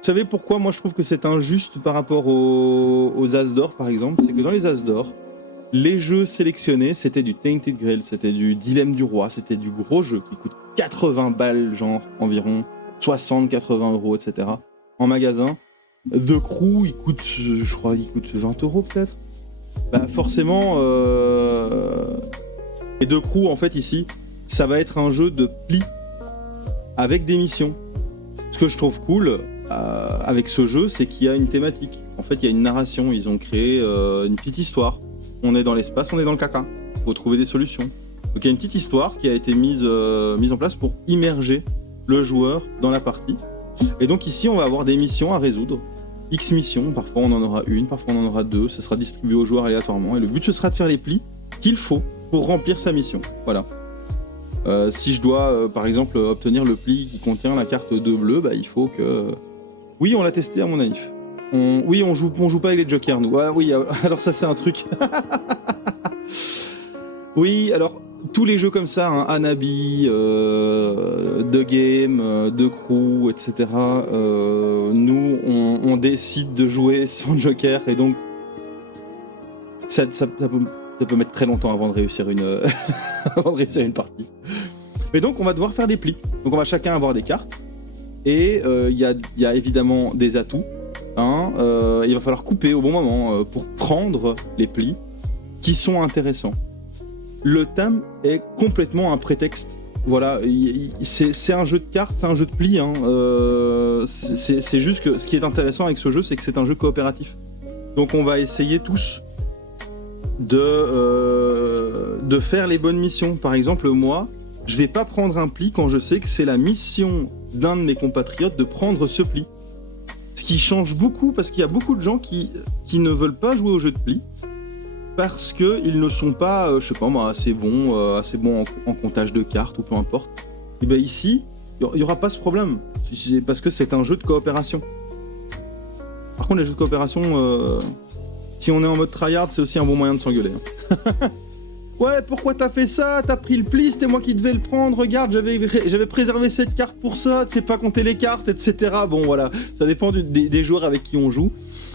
Vous savez pourquoi moi je trouve que c'est injuste par rapport aux As d'or par exemple? C'est que dans les As d'or, les jeux sélectionnés c'était du Tainted Grail, c'était du Dilemme du Roi, c'était du gros jeu qui coûte 80 balles, genre environ 60-80 euros, etc. en magasin. The Crew, il coûte 20 euros peut-être. Bah forcément, et The Crew en fait ici, ça va être un jeu de pli avec des missions. Ce que je trouve cool avec ce jeu, c'est qu'il y a une thématique. En fait, il y a une narration. Ils ont créé une petite histoire. On est dans l'espace, on est dans le caca. Faut trouver des solutions. Donc il y a une petite histoire qui a été mise en place pour immerger le joueur dans la partie. Et donc ici, on va avoir des missions à résoudre. X missions, parfois on en aura une, parfois on en aura deux. Ça sera distribué aux joueurs aléatoirement. Et le but, ce sera de faire les plis qu'il faut pour remplir sa mission. Voilà. Si je dois, par exemple, obtenir le pli qui contient la carte 2 bleue, bah, il faut que... Oui, on l'a testé à mon naïf. On joue pas avec les jokers, nous. Ah, oui, alors ça, c'est un truc. Oui, alors, tous les jeux comme ça, hein, Hanabi, The Game, The Crew, etc., nous, on décide de jouer sans joker, et donc, ça peut mettre très longtemps avant de réussir une partie. Mais donc on va devoir faire des plis. Donc on va chacun avoir des cartes. Et il y a évidemment des atouts. Hein, il va falloir couper au bon moment pour prendre les plis qui sont intéressants. Le thème est complètement un prétexte. Voilà, c'est un jeu de cartes, c'est un jeu de plis. Hein, c'est juste que ce qui est intéressant avec ce jeu, c'est que c'est un jeu coopératif. Donc on va essayer tous de faire les bonnes missions. Par exemple, moi, je vais pas prendre un pli quand je sais que c'est la mission d'un de mes compatriotes de prendre ce pli. Ce qui change beaucoup, parce qu'il y a beaucoup de gens qui ne veulent pas jouer au jeu de pli parce qu'ils ne sont pas, je sais pas moi, assez bons en comptage de cartes ou peu importe. Et bien ici, il n'y aura pas ce problème, parce que c'est un jeu de coopération. Par contre, les jeux de coopération... si on est en mode tryhard, c'est aussi un bon moyen de s'engueuler. Ouais, pourquoi t'as fait ça? T'as pris le pli, c'était moi qui devais le prendre. Regarde, j'avais préservé cette carte pour ça. Tu sais pas compter les cartes, etc. Bon, voilà, ça dépend des joueurs avec qui on joue.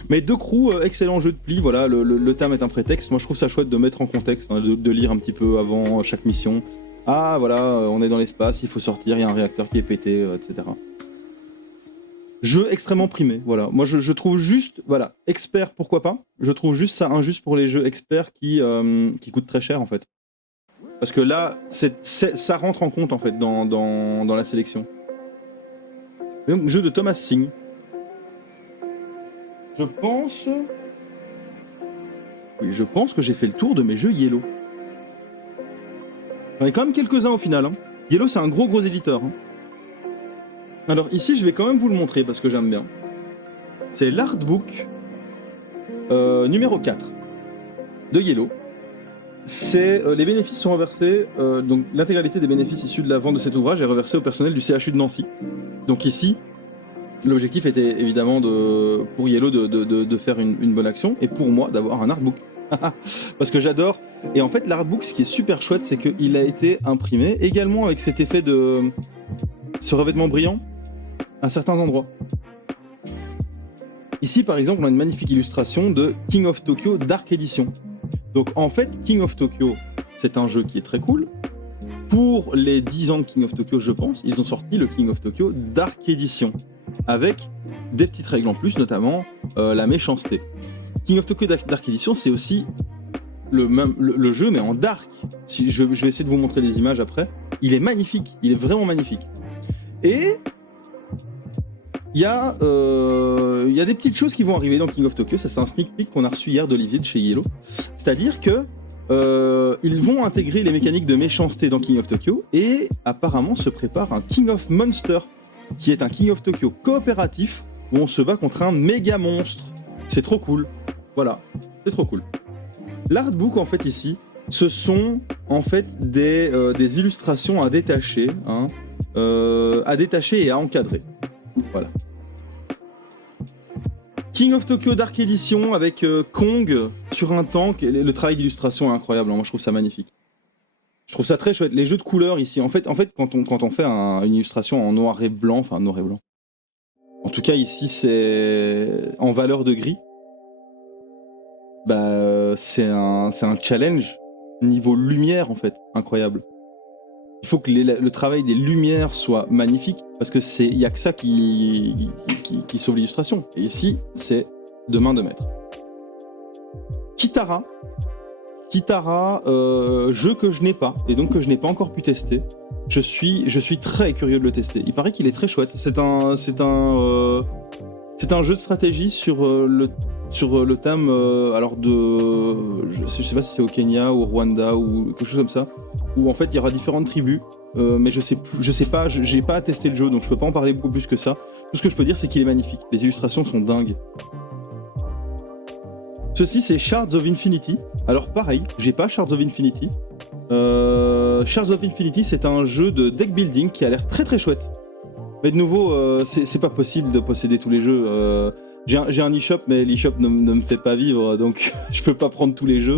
Mais The Crew, excellent jeu de pli. Voilà, le thème est un prétexte. Moi, je trouve ça chouette de mettre en contexte, hein, de lire un petit peu avant chaque mission. Ah, voilà, on est dans l'espace, il faut sortir, il y a un réacteur qui est pété, etc. Jeu extrêmement primé, voilà. Moi, je trouve juste, voilà, expert, pourquoi pas. Je trouve juste ça injuste pour les jeux experts qui coûtent très cher, en fait. Parce que là, ça rentre en compte, en fait, dans la sélection. Jeu de Thomas Singh. Je pense que j'ai fait le tour de mes jeux Yellow. J'en ai quand même quelques-uns au final. Hein. Yellow, c'est un gros éditeur. Hein. Alors ici, je vais quand même vous le montrer parce que j'aime bien. C'est l'artbook numéro 4 de Yellow. les bénéfices sont reversés, donc l'intégralité des bénéfices issus de la vente de cet ouvrage est reversée au personnel du CHU de Nancy. Donc ici, l'objectif était évidemment pour Yellow de faire une bonne action, et pour moi d'avoir un artbook. Parce que j'adore. Et en fait, l'artbook, ce qui est super chouette, c'est qu'il a été imprimé également avec cet effet ce revêtement brillant à certains endroits. Ici, par exemple, on a une magnifique illustration de King of Tokyo Dark Edition. Donc en fait, King of Tokyo, c'est un jeu qui est très cool. Pour les 10 ans de King of Tokyo, je pense, ils ont sorti le King of Tokyo Dark Edition, avec des petites règles en plus, notamment la méchanceté. King of Tokyo Dark Edition, c'est aussi le jeu, mais en dark. Je vais essayer de vous montrer des images après. Il est magnifique, il est vraiment magnifique. Et il y a des petites choses qui vont arriver dans King of Tokyo. Ça, c'est un sneak peek qu'on a reçu hier d'Olivier de chez Yellow. C'est-à-dire que ils vont intégrer les mécaniques de méchanceté dans King of Tokyo, et apparemment se prépare un King of Monster, qui est un King of Tokyo coopératif où on se bat contre un méga monstre. C'est trop cool. Voilà, c'est trop cool. L'artbook, en fait, ici, ce sont en fait des illustrations à détacher, et à encadrer. Voilà. King of Tokyo Dark Edition avec Kong sur un tank. Le travail d'illustration est incroyable. Moi, je trouve ça magnifique. Je trouve ça très chouette. Les jeux de couleurs ici, en fait, quand on fait une illustration en noir et blanc, enfin noir et blanc. En tout cas, ici, c'est en valeur de gris. C'est un challenge niveau lumière, en fait, incroyable. Il faut que le travail des lumières soit magnifique, parce que il y a que ça qui sauve l'illustration. Et ici, c'est de main de maître. Kitara, jeu que je n'ai pas, et donc que je n'ai pas encore pu tester. Je suis très curieux de le tester. Il paraît qu'il est très chouette. C'est un jeu de stratégie sur le thème je sais pas si c'est au Kenya ou au Rwanda ou quelque chose comme ça, où en fait il y aura différentes tribus, mais je sais pas, j'ai pas testé le jeu, donc je peux pas en parler beaucoup plus que ça. Tout ce que je peux dire, c'est qu'il est magnifique. Les illustrations sont dingues. Ceci, c'est Shards of Infinity. Alors pareil, j'ai pas Shards of Infinity. Shards of Infinity, c'est un jeu de deck building qui a l'air très très chouette. Mais de nouveau, c'est pas possible de posséder tous les jeux. J'ai un e-shop, mais l'e-shop ne me fait pas vivre, donc je peux pas prendre tous les jeux.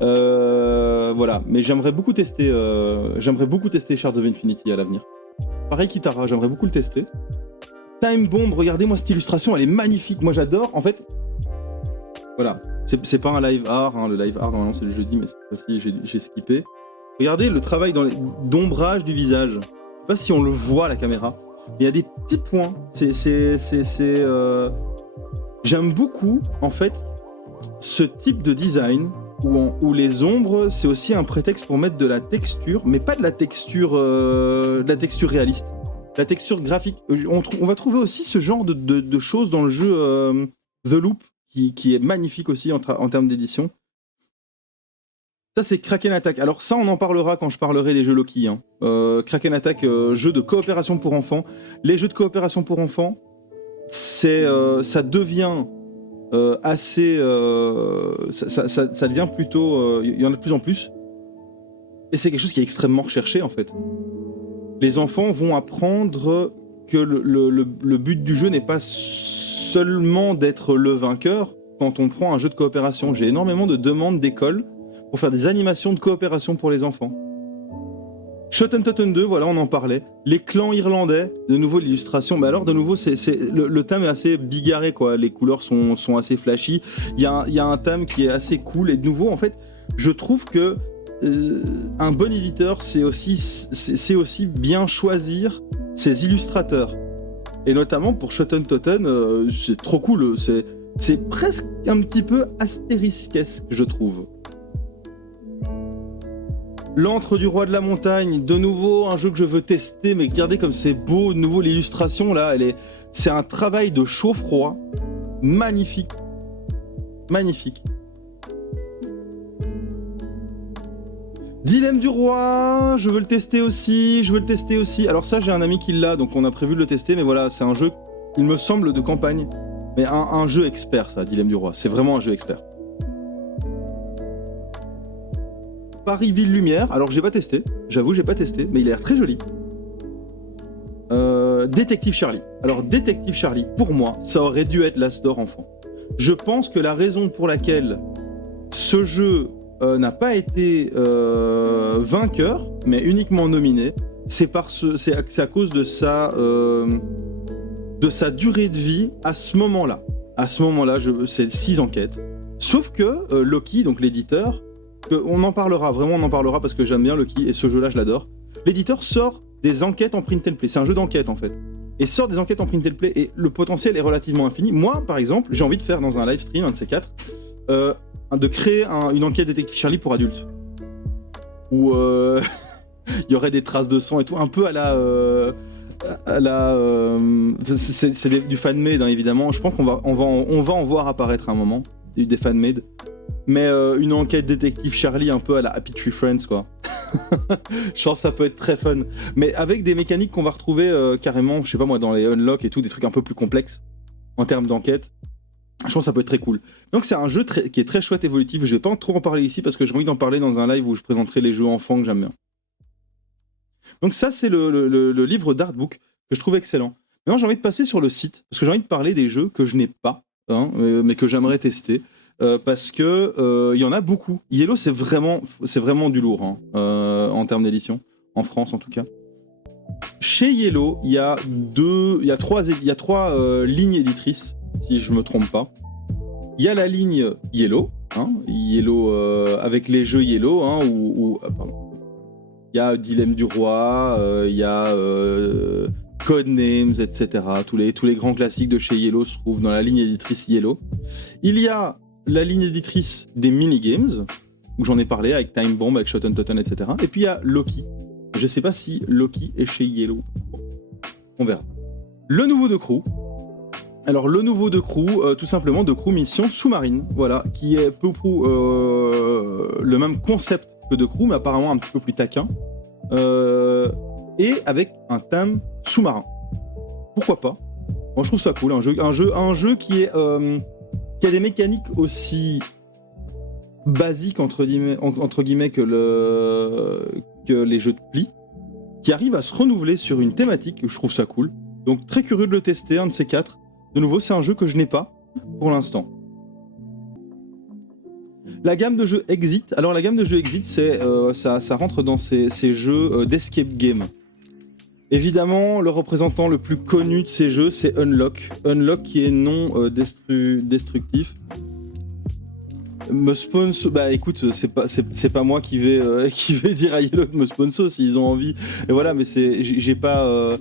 Voilà, mais j'aimerais beaucoup tester Shards of Infinity à l'avenir. Pareil Kitara, j'aimerais beaucoup le tester. Time Bomb, regardez-moi cette illustration, elle est magnifique. Moi j'adore, en fait. Voilà, c'est pas un live art, le live art normalement c'est le jeudi, mais cette fois-ci j'ai skippé. Regardez le travail d'ombrage du visage. Je sais pas si on le voit à la caméra, mais il y a des petits points. J'aime beaucoup, en fait, ce type de design où les ombres, c'est aussi un prétexte pour mettre de la texture, mais pas de la texture réaliste. La texture graphique. On va trouver aussi ce genre de choses dans le jeu The Loop, qui est magnifique aussi en termes d'édition. Ça, c'est Kraken Attack. Alors ça, on en parlera quand je parlerai des jeux Loki. Kraken Attack, jeu de coopération pour enfants. Les jeux de coopération pour enfants, ça devient assez... ça devient plutôt... Il y en a de plus en plus. Et c'est quelque chose qui est extrêmement recherché, en fait. Les enfants vont apprendre que le but du jeu n'est pas seulement d'être le vainqueur quand on prend un jeu de coopération. J'ai énormément de demandes d'écoles pour faire des animations de coopération pour les enfants. Shoten Totten 2, voilà, on en parlait. Les clans irlandais, de nouveau l'illustration. Mais alors, de nouveau, le thème est assez bigarré, quoi. Les couleurs sont assez flashy. Il y a un thème qui est assez cool. Et de nouveau, en fait, je trouve que un bon éditeur, c'est aussi bien choisir ses illustrateurs. Et notamment pour Shoten Totten, c'est trop cool. C'est presque un petit peu astérisquesque, je trouve. L'antre du roi de la montagne, de nouveau un jeu que je veux tester, mais regardez comme c'est beau, de nouveau l'illustration là, c'est un travail de chaud-froid, magnifique, magnifique. Dilemme du roi, je veux le tester aussi. Alors ça, j'ai un ami qui l'a, donc on a prévu de le tester, mais voilà, c'est un jeu, il me semble, de campagne, mais un jeu expert, ça, Dilemme du roi, c'est vraiment un jeu expert. Paris Ville Lumière. Alors j'ai pas testé, j'avoue j'ai pas testé, mais il a l'air très joli. Détective Charlie. Alors Détective Charlie, pour moi, ça aurait dû être l'As d'or enfant. Je pense que la raison pour laquelle ce jeu n'a pas été vainqueur, mais uniquement nominé, c'est à cause de sa durée de vie à ce moment-là. À ce moment-là, c'est 6 enquêtes. Sauf que Loki, donc l'éditeur, on en parlera parce que j'aime bien Loki et ce jeu-là, je l'adore. L'éditeur sort des enquêtes en print and play. C'est un jeu d'enquête en fait. Et sort des enquêtes en print and play et le potentiel est relativement infini. Moi, par exemple, j'ai envie de faire dans un live stream, un de ces quatre, de créer une enquête Détective Charlie pour adultes. Où il y aurait des traces de sang et tout, un peu à la... c'est du fan-made hein, évidemment. Je pense qu'on va en voir apparaître à un moment des fan-made. Mais une enquête Détective Charlie un peu à la Happy Tree Friends quoi. Je pense que ça peut être très fun. Mais avec des mécaniques qu'on va retrouver carrément, je sais pas moi, dans les unlock et tout, des trucs un peu plus complexes en termes d'enquête. Je pense que ça peut être très cool. Donc c'est un jeu qui est très chouette, évolutif. Je vais pas trop en parler ici parce que j'ai envie d'en parler dans un live où je présenterai les jeux enfants que j'aime bien. Donc ça c'est le livre d'artbook que je trouve excellent. Maintenant j'ai envie de passer sur le site parce que j'ai envie de parler des jeux que je n'ai pas, hein, mais que j'aimerais tester. Parce que y en a beaucoup. Yellow c'est vraiment du lourd hein, en termes d'édition, en France en tout cas. Chez Yellow, il y a trois lignes éditrices, si je me trompe pas. Il y a la ligne Yellow, hein, Yellow avec les jeux Yellow, hein, pardon. Il y a Dilemme du Roi, il y a Codenames, etc. Tous les grands classiques de chez Yellow se trouvent dans la ligne éditrice Yellow. Il y a la ligne éditrice des minigames, où j'en ai parlé avec Time Bomb, avec Shot and Totten, etc. Et puis il y a Loki. Je sais pas si Loki est chez Yellow. Bon, on verra. Le nouveau de Crew. Alors le nouveau de Crew, tout simplement de Crew Mission Sous-Marine, voilà, qui est peu prou le même concept que de Crew, mais apparemment un petit peu plus taquin, et avec un thème sous-marin. Pourquoi pas? Moi je trouve ça cool, un jeu qui est qui a des mécaniques aussi basiques entre guillemets que les jeux de pli, qui arrivent à se renouveler sur une thématique, je trouve ça cool. Donc très curieux de le tester, un de ces quatre. De nouveau, c'est un jeu que je n'ai pas pour l'instant. La gamme de jeux Exit. Alors la gamme de jeux Exit, ça rentre dans ces jeux d'escape game. Évidemment, le représentant le plus connu de ces jeux, c'est Unlock. Unlock qui est non destructif. Me sponsor, bah écoute, c'est pas moi qui vais dire à Yellow de me sponsor s'ils ont envie. Et voilà, mais j'ai pas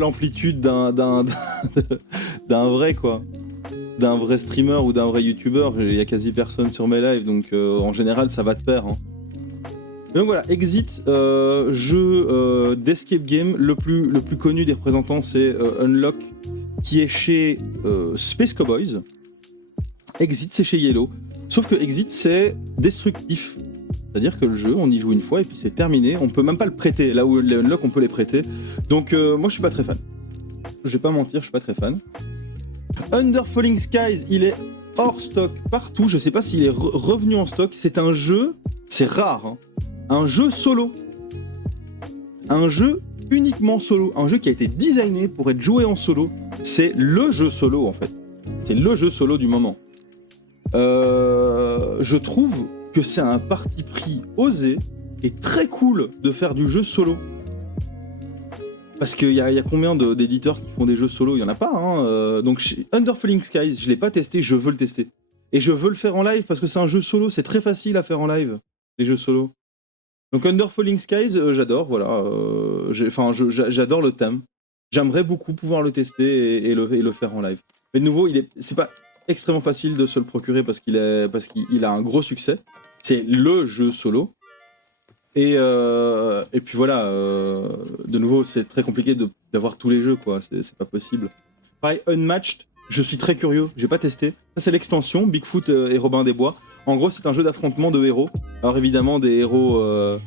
l'amplitude d'un vrai quoi, d'un vrai streamer ou d'un vrai youtubeur. Il y a quasi personne sur mes lives, donc en général ça va de pair. Hein. Donc voilà, Exit, jeu d'escape game, le plus connu des représentants c'est Unlock, qui est chez Space Cowboys. Exit c'est chez Yellow, sauf que Exit c'est destructif, c'est-à-dire que le jeu on y joue une fois et puis c'est terminé, on peut même pas le prêter, là où les Unlock on peut les prêter, donc moi je suis pas très fan, je vais pas mentir, je suis pas très fan. Under Falling Skies, il est hors stock partout, je sais pas s'il est revenu en stock, c'est un jeu, c'est rare, hein. Un jeu solo. Un jeu uniquement solo. Un jeu qui a été designé pour être joué en solo. C'est le jeu solo en fait. C'est le jeu solo du moment. Je trouve que c'est un parti pris osé et très cool de faire du jeu solo. Parce qu'il y a combien d'éditeurs qui font des jeux solo? Il n'y en a pas. Hein. Donc chez Under Falling Skies, je ne l'ai pas testé, je veux le tester. Et je veux le faire en live parce que c'est un jeu solo. C'est très facile à faire en live, les jeux solo. Donc Under Falling Skies, j'adore, voilà. J'adore le thème. J'aimerais beaucoup pouvoir le tester et le faire en live. Mais de nouveau, c'est pas extrêmement facile de se le procurer parce qu'il a un gros succès. C'est le jeu solo. Et puis voilà, de nouveau, c'est très compliqué d'avoir tous les jeux, quoi. C'est pas possible. Pareil, Unmatched, je suis très curieux, j'ai pas testé. Ça, c'est l'extension, Bigfoot et Robin des Bois. En gros, c'est un jeu d'affrontement de héros. Alors évidemment, des héros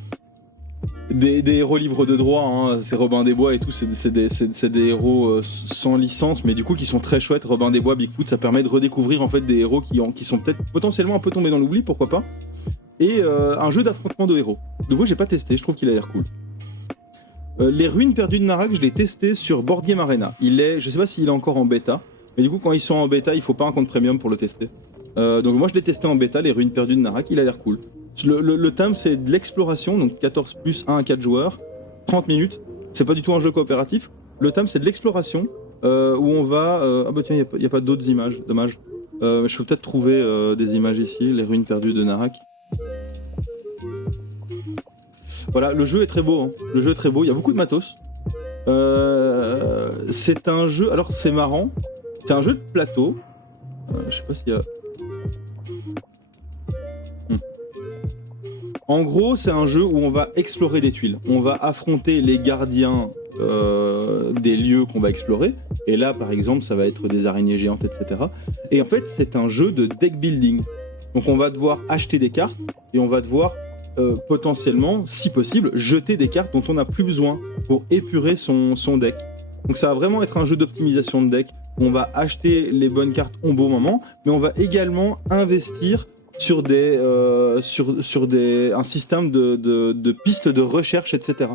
libres de droit, hein. C'est Robin des Bois et tout, c'est des héros sans licence, mais du coup qui sont très chouettes. Robin des Bois, Bigfoot, ça permet de redécouvrir en fait des héros qui sont peut-être potentiellement un peu tombés dans l'oubli, pourquoi pas. et un jeu d'affrontement de héros. De nouveau, j'ai pas testé, je trouve qu'il a l'air cool. Les ruines perdues de Narak, je l'ai testé sur Board Game Arena. Je sais pas s'il est encore en bêta, mais du coup quand ils sont en bêta, il faut pas un compte premium pour le tester. Donc moi je l'ai testé en bêta, les ruines perdues de Narak, il a l'air cool. Le thème c'est de l'exploration, donc 14 plus 1 à 4 joueurs, 30 minutes. C'est pas du tout un jeu coopératif. Le thème c'est de l'exploration, où on va... Ah bah tiens, il n'y a pas d'autres images, dommage. Je peux peut-être trouver des images ici, les ruines perdues de Narak. Voilà, le jeu est très beau, hein. Le jeu est très beau, il y a beaucoup de matos. C'est un jeu, alors c'est marrant, c'est un jeu de plateau. Je sais pas s'il y a... En gros, c'est un jeu où on va explorer des tuiles. On va affronter les gardiens des lieux qu'on va explorer. Et là, par exemple, ça va être des araignées géantes, etc. Et en fait, c'est un jeu de deck building. Donc on va devoir acheter des cartes et on va devoir potentiellement, si possible, jeter des cartes dont on n'a plus besoin pour épurer son deck. Donc ça va vraiment être un jeu d'optimisation de deck. On va acheter les bonnes cartes au bon moment, mais on va également investir sur un système de pistes de recherche, etc.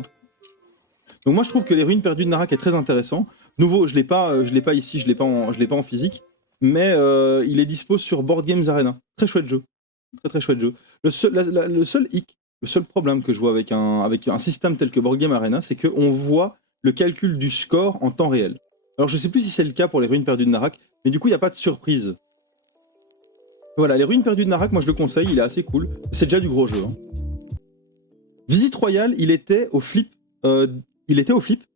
Donc moi je trouve que les ruines perdues de Narak est très intéressant. Nouveau, je l'ai pas ici, je l'ai pas en physique, mais il est dispo sur Board Games Arena. Très chouette jeu, très chouette jeu. Le seul problème que je vois avec un système tel que Board Game Arena, c'est qu'on voit le calcul du score en temps réel. Alors je sais plus si c'est le cas pour les ruines perdues de Narak, mais du coup il n'y a pas de surprise. Voilà, les ruines perdues de Narak, moi je le conseille, il est assez cool. C'est déjà du gros jeu. Hein. Visite Royale, il était au flip.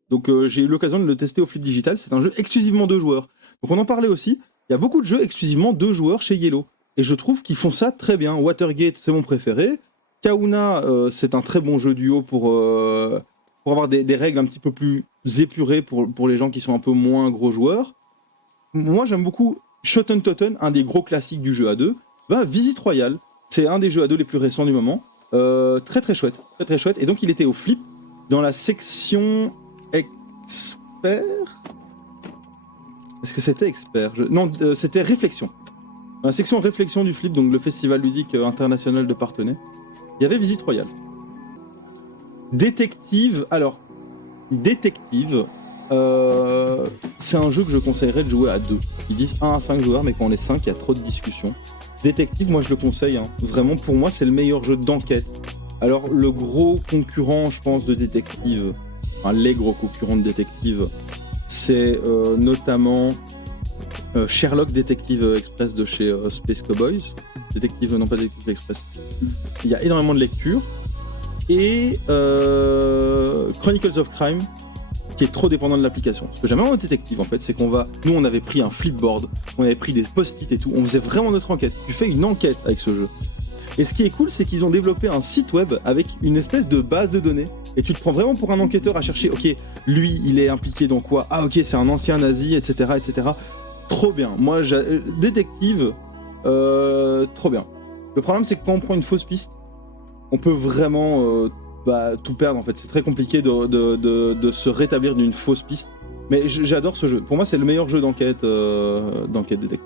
Donc j'ai eu l'occasion de le tester au flip digital. C'est un jeu exclusivement 2 joueurs. Donc on en parlait aussi. Il y a beaucoup de jeux exclusivement 2 joueurs chez Yellow. Et je trouve qu'ils font ça très bien. Watergate, c'est mon préféré. Kahuna, c'est un très bon jeu duo pour avoir des règles un petit peu plus épurées pour les gens qui sont un peu moins gros joueurs. Moi j'aime beaucoup Shoten Totten, un des gros classiques du jeu à 2. Visite Royale, c'est un des jeux à 2 les plus récents du moment. Très chouette. Et donc il était au flip dans la section expert. Est-ce que c'était expert? Non, c'était réflexion. Dans la section réflexion du flip, donc le festival ludique international de Parthenay, il y avait Visite Royale. Détective, c'est un jeu que je conseillerais de jouer à 2. Ils disent 1 à 5 joueurs, mais quand on est 5, il y a trop de discussions. Détective, moi je le conseille. Hein. Vraiment, pour moi, c'est le meilleur jeu d'enquête. Alors, le gros concurrent, je pense, de Détective, les gros concurrents de Détective, c'est notamment Sherlock Detective Express de chez Space Cowboys. Non pas Detective Express. Il y a énormément de lectures. Et Chronicles of Crime, qui est trop dépendant de l'application. Ce que j'aime vraiment en détective en fait, c'est nous on avait pris un flipboard, on avait pris des post-it et tout, on faisait vraiment notre enquête. Tu fais une enquête avec ce jeu. Et ce qui est cool, c'est qu'ils ont développé un site web avec une espèce de base de données. Et tu te prends vraiment pour un enquêteur à chercher, ok, lui il est impliqué dans quoi? Ah ok, c'est un ancien nazi, etc. Trop bien. Moi, détective, trop bien. Le problème, c'est que quand on prend une fausse piste, on peut vraiment tout perdre en fait. C'est très compliqué de se rétablir d'une fausse piste. Mais j'adore ce jeu. Pour moi, c'est le meilleur jeu d'enquête détective.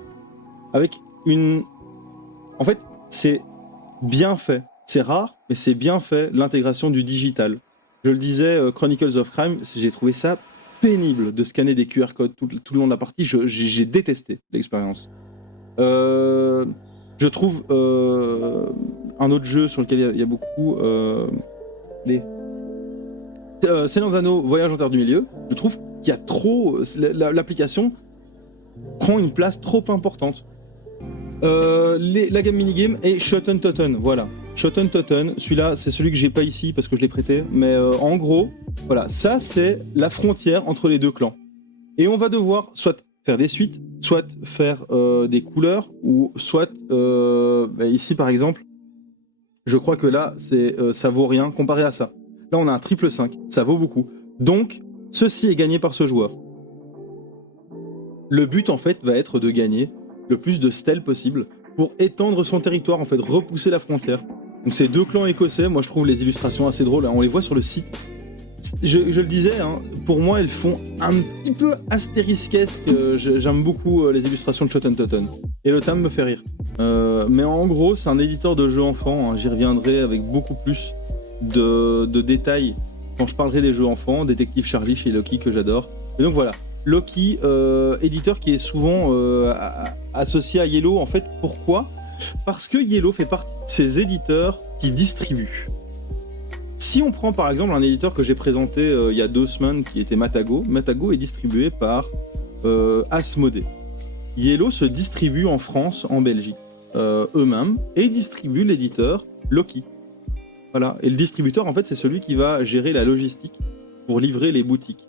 En fait, c'est bien fait. C'est rare, mais c'est bien fait, l'intégration du digital. Je le disais, Chronicles of Crime, j'ai trouvé ça pénible de scanner des QR codes tout le long de la partie. J'ai détesté l'expérience. Je trouve un autre jeu sur lequel il y a beaucoup... Seigneur des Anneaux, Voyage en Terre du Milieu. Je trouve qu'il y a trop... L'application prend une place trop importante. La game minigame et Shoten Totten, voilà. Shoten Totten, celui-là, c'est celui que j'ai pas ici parce que je l'ai prêté, mais en gros, voilà, ça c'est la frontière entre les deux clans. Et on va devoir soit faire des suites, soit faire des couleurs, ou soit, ici par exemple, je crois que là, ça vaut rien comparé à ça. Là, on a un triple 5, ça vaut beaucoup. Donc, ceci est gagné par ce joueur. Le but, en fait, va être de gagner le plus de stèles possible pour étendre son territoire, en fait, repousser la frontière. Donc ces deux clans écossais, moi je trouve les illustrations assez drôles, on les voit sur le site. Je le disais, hein, pour moi elles font un petit peu astérisquesque, j'aime beaucoup les illustrations de Shoten Totten. Et le terme me fait rire. Mais en gros, c'est un éditeur de jeux enfants. Hein. J'y reviendrai avec beaucoup plus de détails quand je parlerai des jeux enfants. Détective Charlie chez Loki que j'adore. Et donc voilà, Loki, éditeur qui est souvent associé à Yellow. En fait, pourquoi ? Parce que Yellow fait partie de ces éditeurs qui distribuent. Si on prend par exemple un éditeur que j'ai présenté il y a 2 semaines qui était Matago, Matago est distribué par Asmodée. Yellow se distribue en France, en Belgique, eux-mêmes, et distribue l'éditeur Loki. Voilà. Et le distributeur, en fait, c'est celui qui va gérer la logistique pour livrer les boutiques.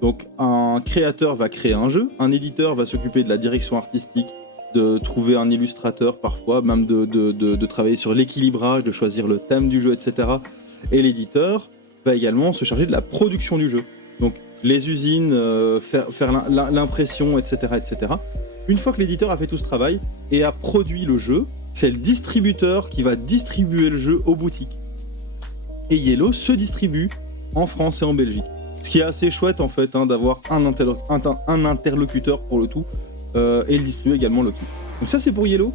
Donc, un créateur va créer un jeu, un éditeur va s'occuper de la direction artistique, de trouver un illustrateur parfois, même de travailler sur l'équilibrage, de choisir le thème du jeu, etc. Et l'éditeur va également se charger de la production du jeu. Donc, les usines, faire l'impression, etc., etc. Une fois que l'éditeur a fait tout ce travail et a produit le jeu, c'est le distributeur qui va distribuer le jeu aux boutiques. Et Yellow se distribue en France et en Belgique. Ce qui est assez chouette en fait, hein, d'avoir un interlocuteur pour le tout, et le distribuer également Loki. Donc ça c'est pour Yellow.